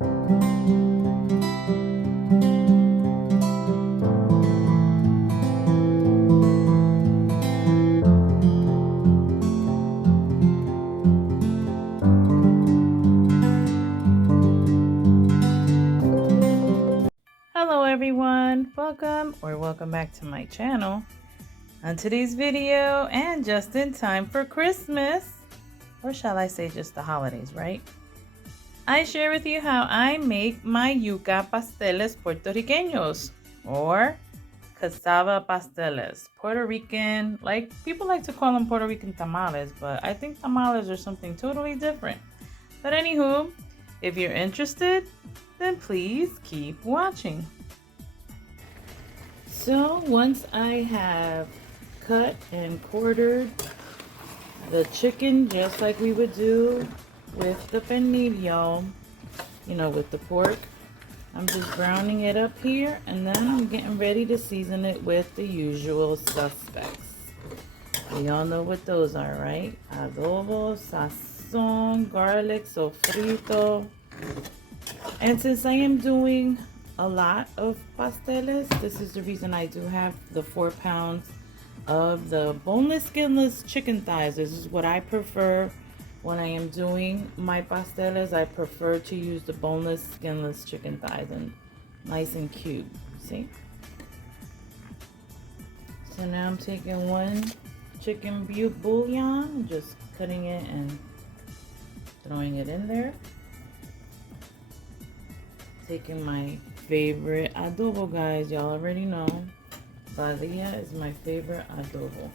Hello everyone, welcome back to my channel. On today's video, and just in time for Christmas, or shall I say just the holidays, right? I share with you how I make my yuca pasteles puertorriqueños, or casava pasteles, Puerto Rican, like people like to call them Puerto Rican tamales, but I think tamales are something totally different. But anywho, if you're interested, then please keep watching. So once I have cut and quartered the chicken just like we would do with the pernillo, with the pork, I'm just browning it up here, and then I'm getting ready to season it with the usual suspects. We all know what those are, right? Adobo, sazon, garlic, sofrito. And since I am doing a lot of pasteles, this is the reason I do have the 4 pounds of the boneless, skinless chicken thighs. This is what I prefer when I am doing my pasteles. I prefer to use the boneless, skinless chicken thighs, and nice and cube, see? So now I'm taking one chicken bouillon, just cutting it and throwing it in there. Taking my favorite adobo, guys. Y'all already know. Badilla is my favorite adobo.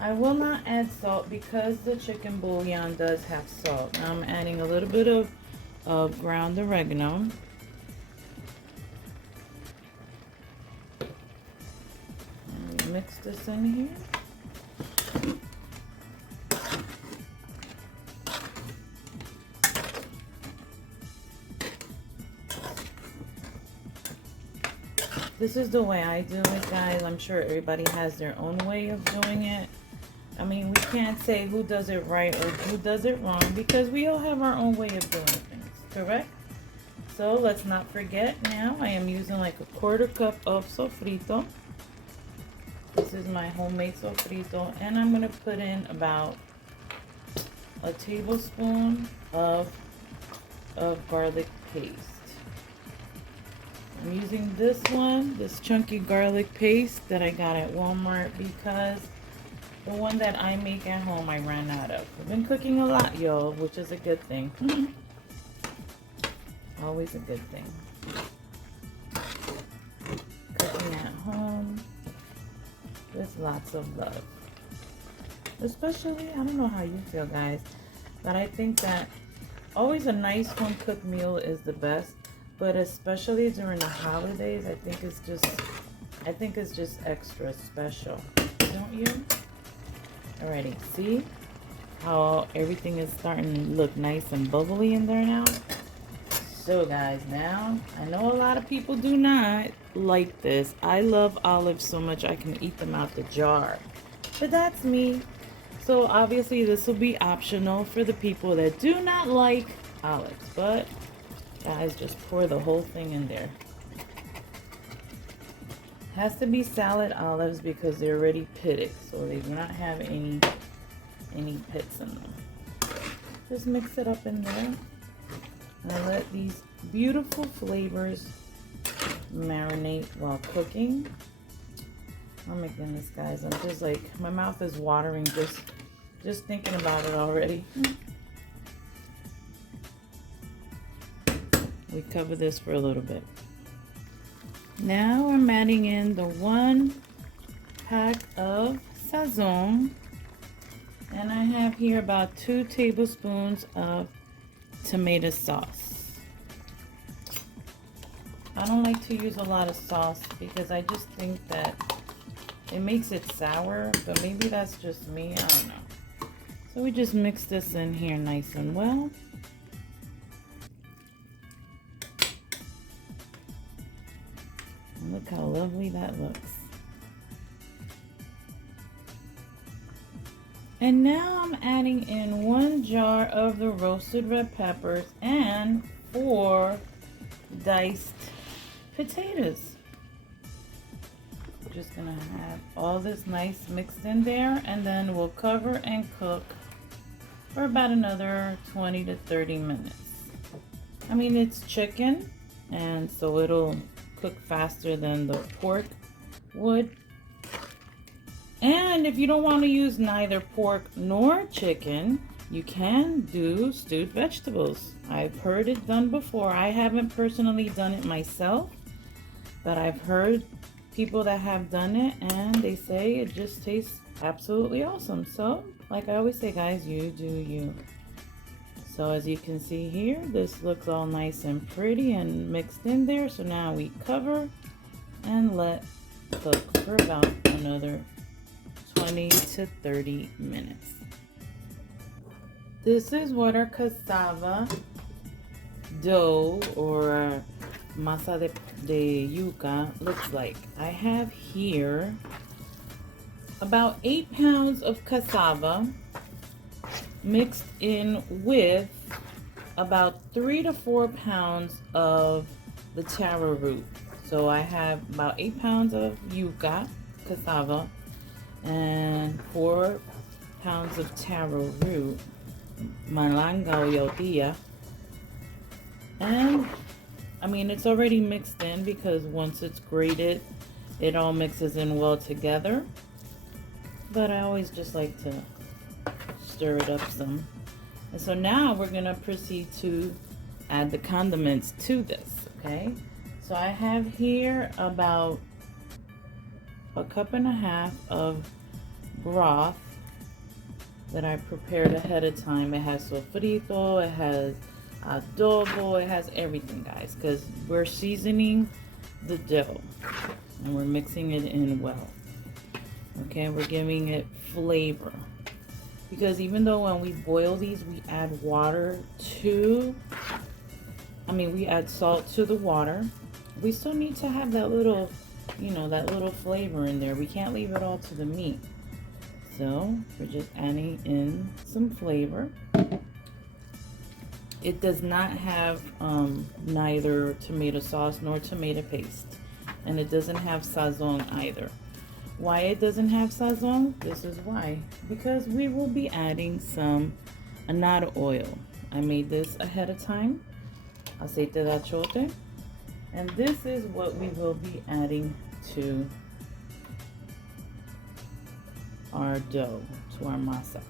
I will not add salt because the chicken bouillon does have salt. Now I'm adding a little bit of ground oregano. And we mix this in here. This is the way I do it, guys. I'm sure everybody has their own way of doing it. I mean, we can't say who does it right or who does it wrong, because we all have our own way of doing things, correct? So let's not forget, now I am using like a 1/4 cup of sofrito. This is my homemade sofrito, and I'm gonna put in about a tablespoon of garlic paste. I'm using this chunky garlic paste that I got at Walmart, because the one that I make at home I ran out of. I've been cooking a lot, y'all, which is a good thing. Always a good thing. Cooking at home with lots of love. Especially, I don't know how you feel, guys, but I think that always a nice home cooked meal is the best. But especially during the holidays, I think it's just extra special, don't you? Alrighty, see how everything is starting to look nice and bubbly in there now? So guys, now I know a lot of people do not like this. I love olives so much I can eat them out the jar, but that's me. So obviously this will be optional for the people that do not like olives, but guys, just pour the whole thing in there. Has to be salad olives because they're already pitted, so they do not have any pits in them. Just mix it up in there and let these beautiful flavors marinate while cooking. Oh my goodness, guys, I'm just like, my mouth is watering just thinking about it already. We cover this for a little bit. Now I'm adding in the 1 pack of sazon, and I have here about 2 tablespoons of tomato sauce. I don't like to use a lot of sauce because I just think that it makes it sour, but maybe that's just me, I don't know. So we just mix this in here nice and well. Look how lovely that looks. And now I'm adding in 1 jar of the roasted red peppers and 4 diced potatoes. Just gonna have all this nice mixed in there, and then we'll cover and cook for about another 20 to 30 minutes. I mean, it's chicken, and so it'll cook faster than the pork would. And if you don't want to use neither pork nor chicken, you can do stewed vegetables. I've heard it done before. I haven't personally done it myself, but I've heard people that have done it, and they say it just tastes absolutely awesome. So, like I always say, guys, you do you. So as you can see here, this looks all nice and pretty and mixed in there. So now we cover and let cook for about another 20 to 30 minutes. This is what our casava dough or Masada de Yuca looks like. I have here about 8 pounds of cassava mixed in with about 3 to 4 pounds of the taro root. So I have about 8 pounds of yuca, cassava, and 4 pounds of taro root, malanga o yautía. And I mean, it's already mixed in because once it's grated, it all mixes in well together. But I always just like to stir it up some. And so now we're gonna proceed to add the condiments to this, okay? So I have here about 1.5 cups of broth that I prepared ahead of time. It has sofrito, it has adobo, it has everything, guys, because we're seasoning the dough and we're mixing it in well. Okay, we're giving it flavor, because even though when we boil these we add water to, we add salt to the water, we still need to have that little, that little flavor in there. We can't leave it all to the meat. So we're just adding in some flavor. It does not have neither tomato sauce nor tomato paste, and it doesn't have sazon either. Why it doesn't have sazon? This is why. Because we will be adding some annatto oil. I made this ahead of time, aceite de achiote, and this is what we will be adding to our dough, to our masa.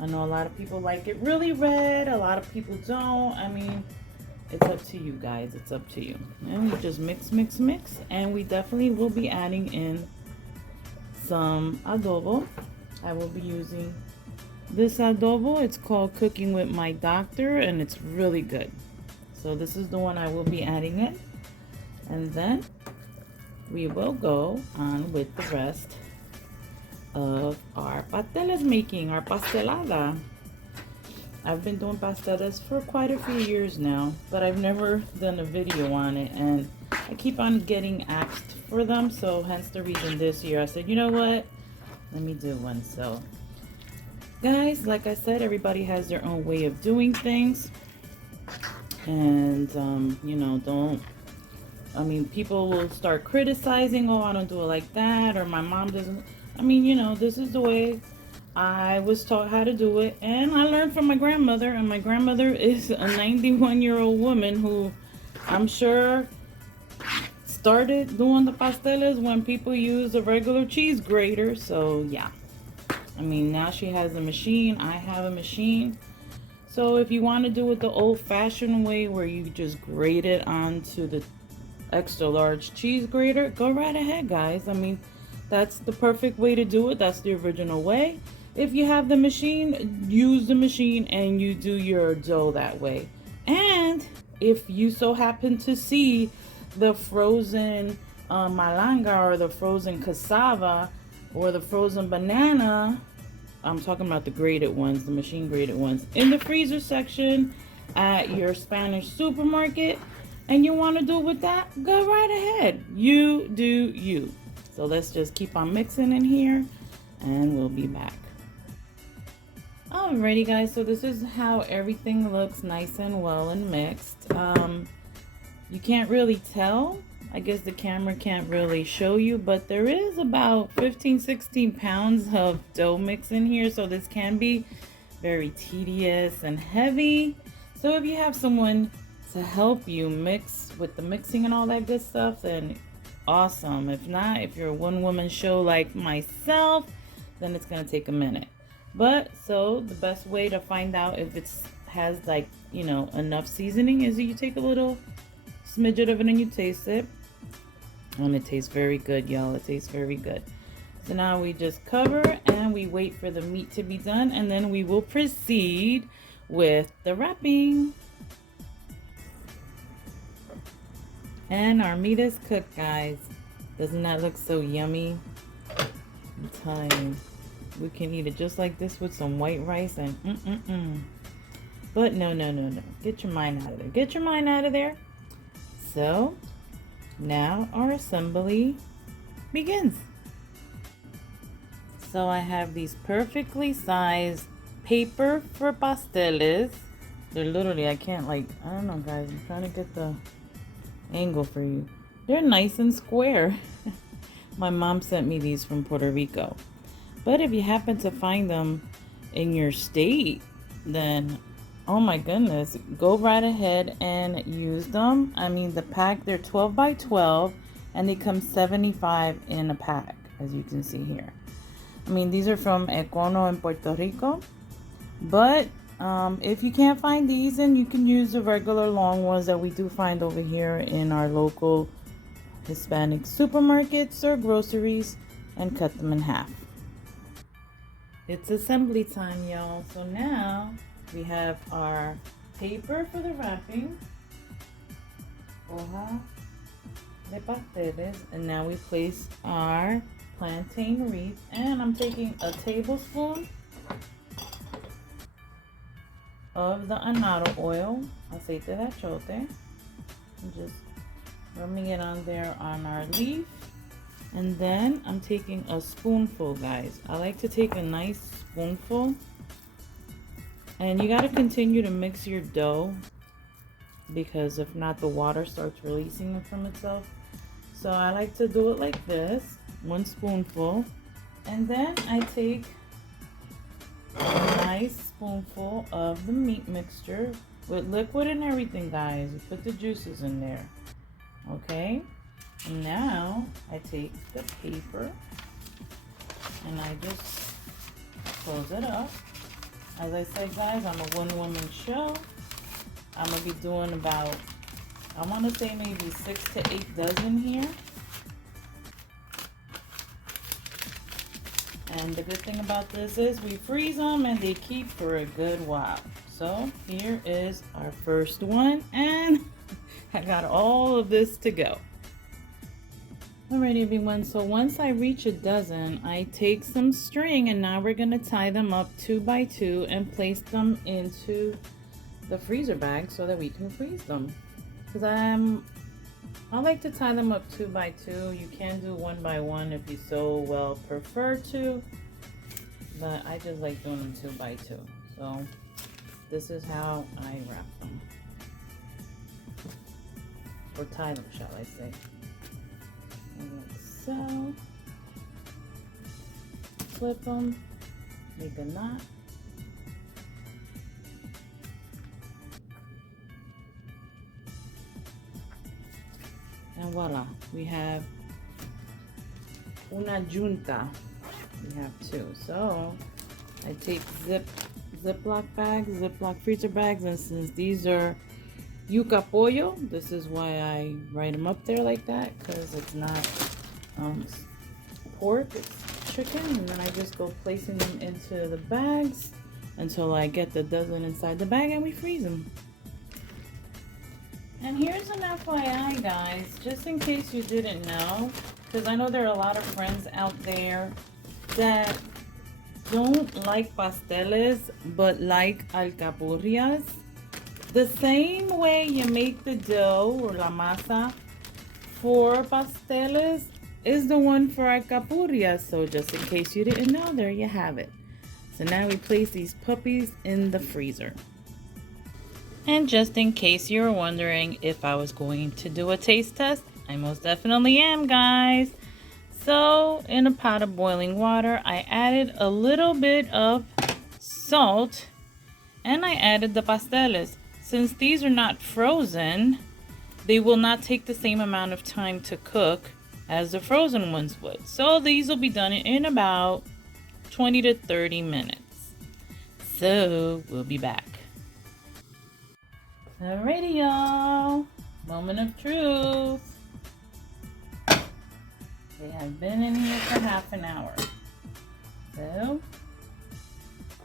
I know a lot of people like it really red, a lot of people don't. It's up to you guys, it's up to you. And we just mix, and we definitely will be adding in some adobo. I will be using this adobo. It's called Cooking with My Doctor, and it's really good. So this is the one I will be adding in. And then we will go on with the rest of our pasteles making, our pastelada. I've been doing pasteles for quite a few years now, but I've never done a video on it, and I keep on getting asked for them, so hence the reason this year I said, you know what, let me do one. So guys, like I said, everybody has their own way of doing things, and people will start criticizing, oh, I don't do it like that, or my mom doesn't. This is the way I was taught how to do it, and I learned from my grandmother, and my grandmother is a 91-year-old woman who I'm sure started doing the pasteles when people use a regular cheese grater. So yeah, now she has a machine, I have a machine. So if you want to do it the old-fashioned way, where you just grate it onto the extra large cheese grater, go right ahead, guys. That's the perfect way to do it. That's the original way. If you have the machine, use the machine and you do your dough that way. And if you so happen to see the frozen malanga, or the frozen cassava, or the frozen banana, I'm talking about the grated ones, the machine grated ones, in the freezer section at your Spanish supermarket, and you want to do it with that, go right ahead. You do you. So let's just keep on mixing in here. and we'll be back. Alrighty guys, so this is how everything looks, nice and well and mixed. You can't really tell, I guess the camera can't really show you, but there is about 15-16 pounds of dough mix in here, so this can be very tedious and heavy. So if you have someone to help you mix with the mixing and all that good stuff, then awesome. If not, if you're a one-woman show like myself, then it's gonna take a minute. But so the best way to find out if it has, like, you know, enough seasoning is you take a little smidget of it and you taste it, and it tastes very good, y'all. It tastes very good. So now we just cover and we wait for the meat to be done, and then we will proceed with the wrapping. And our meat is cooked, guys. Doesn't that look so yummy? I'm telling you, we can eat it just like this with some white rice and But no. Get your mind out of there. Get your mind out of there. So now our assembly begins. So I have these perfectly sized paper for pasteles. They're literally, I can't, like, I don't know guys, I'm trying to get the angle for you. They're nice and square. My mom sent me these from Puerto Rico. But if you happen to find them in your state, then oh my goodness, go right ahead and use them. I mean, the pack, they're 12 by 12 and they come 75 in a pack, as you can see here. I mean, these are from XoXo in Puerto Rico. But if you can't find these, then you can use the regular long ones that we do find over here in our local Hispanic supermarkets or groceries, and cut them in half. It's assembly time, y'all. So now we have our paper for the wrapping, hoja de pasteles, and now we place our plantain wreath, and I'm taking a tablespoon of the annatto oil, aceite de achiote, and just rubbing it on there on our leaf. And then I'm taking a spoonful, guys. I like to take a nice spoonful, and you got to continue to mix your dough, because if not, the water starts releasing it from itself. So I like to do it like this, one spoonful, and then I take a nice spoonful of the meat mixture with liquid and everything, guys. You put the juices in there, okay? And now I take the paper and I just close it up. As I said, guys, I'm a one-woman show. I'm gonna be doing about, I want to say maybe 6 to 8 dozen here. And the good thing about this is we freeze them and they keep for a good while. So here is our first one, and I got all of this to go. Alrighty everyone, so once I reach a dozen, I take some string, and now we're going to tie them up 2 by 2 and place them into the freezer bag so that we can freeze them. Because I like to tie them up 2 by 2. You can do 1 by 1 if you so well prefer to, but I just like doing them 2 by 2. So this is how I wrap them, or tie them, shall I say. Like so. Flip them, make a knot. And voila, we have una junta. We have 2. So I take Ziploc bags, Ziploc freezer bags, and since these are yuca pollo, this is why I write them up there like that, because it's not pork, it's chicken. And then I just go placing them into the bags until I get the dozen inside the bag, and we freeze them. And here's an FYI, guys, just in case you didn't know, because I know there are a lot of friends out there that don't like pasteles but like alcapurrias. The same way you make the dough or la masa for pasteles is the one for alcapurria. So just in case you didn't know, there you have it. So now we place these puppies in the freezer. And just in case you were wondering if I was going to do a taste test, I most definitely am, guys. So in a pot of boiling water, I added a little bit of salt and I added the pasteles. Since these are not frozen, they will not take the same amount of time to cook as the frozen ones would. So these will be done in about 20 to 30 minutes. So we'll be back. Alrighty, y'all. Moment of truth. They have been in here for half an hour. So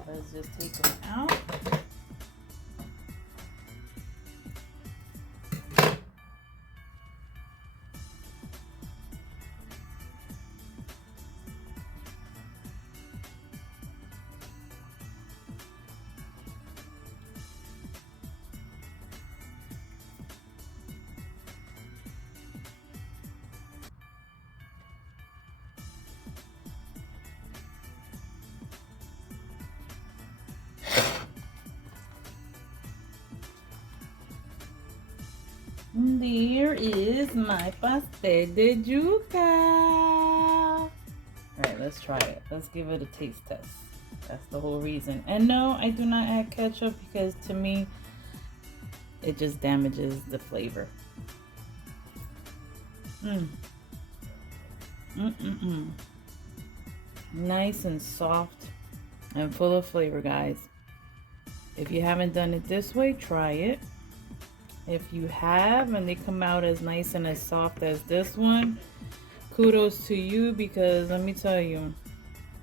let's just take them out. There is my pastel de yuca. All right, let's try it. Let's give it a taste test. That's the whole reason. And no, I do not add ketchup because to me, it just damages the flavor. Nice and soft and full of flavor, guys. If you haven't done it this way, try it. If you have and they come out as nice and as soft as this one, kudos to you, because let me tell you,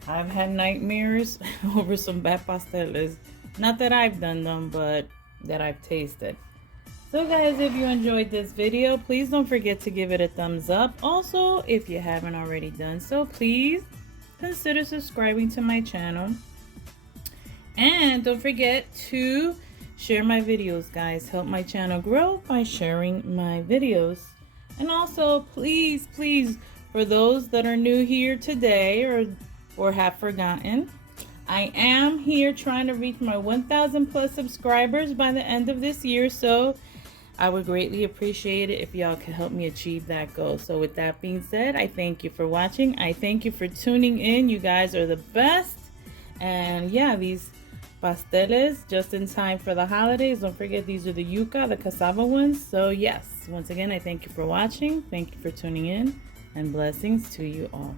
I've had nightmares over some bad pasteles. Not that I've done them, but that I've tasted. So guys, if you enjoyed this video, please don't forget to give it a thumbs up. Also, if you haven't already done so, please consider subscribing to my channel. And don't forget to share my videos, guys. Help my channel grow by sharing my videos. And also, please, for those that are new here today or have forgotten, I am here trying to reach my 1,000 plus subscribers by the end of this year. So I would greatly appreciate it if y'all could help me achieve that goal. So with that being said, I thank you for watching. I thank you for tuning in. You guys are the best. And yeah, these pasteles just in time for the holidays. Don't forget, these are the yuca, the casava ones. So yes, once again, I thank you for watching. Thank you for tuning in, and blessings to you all.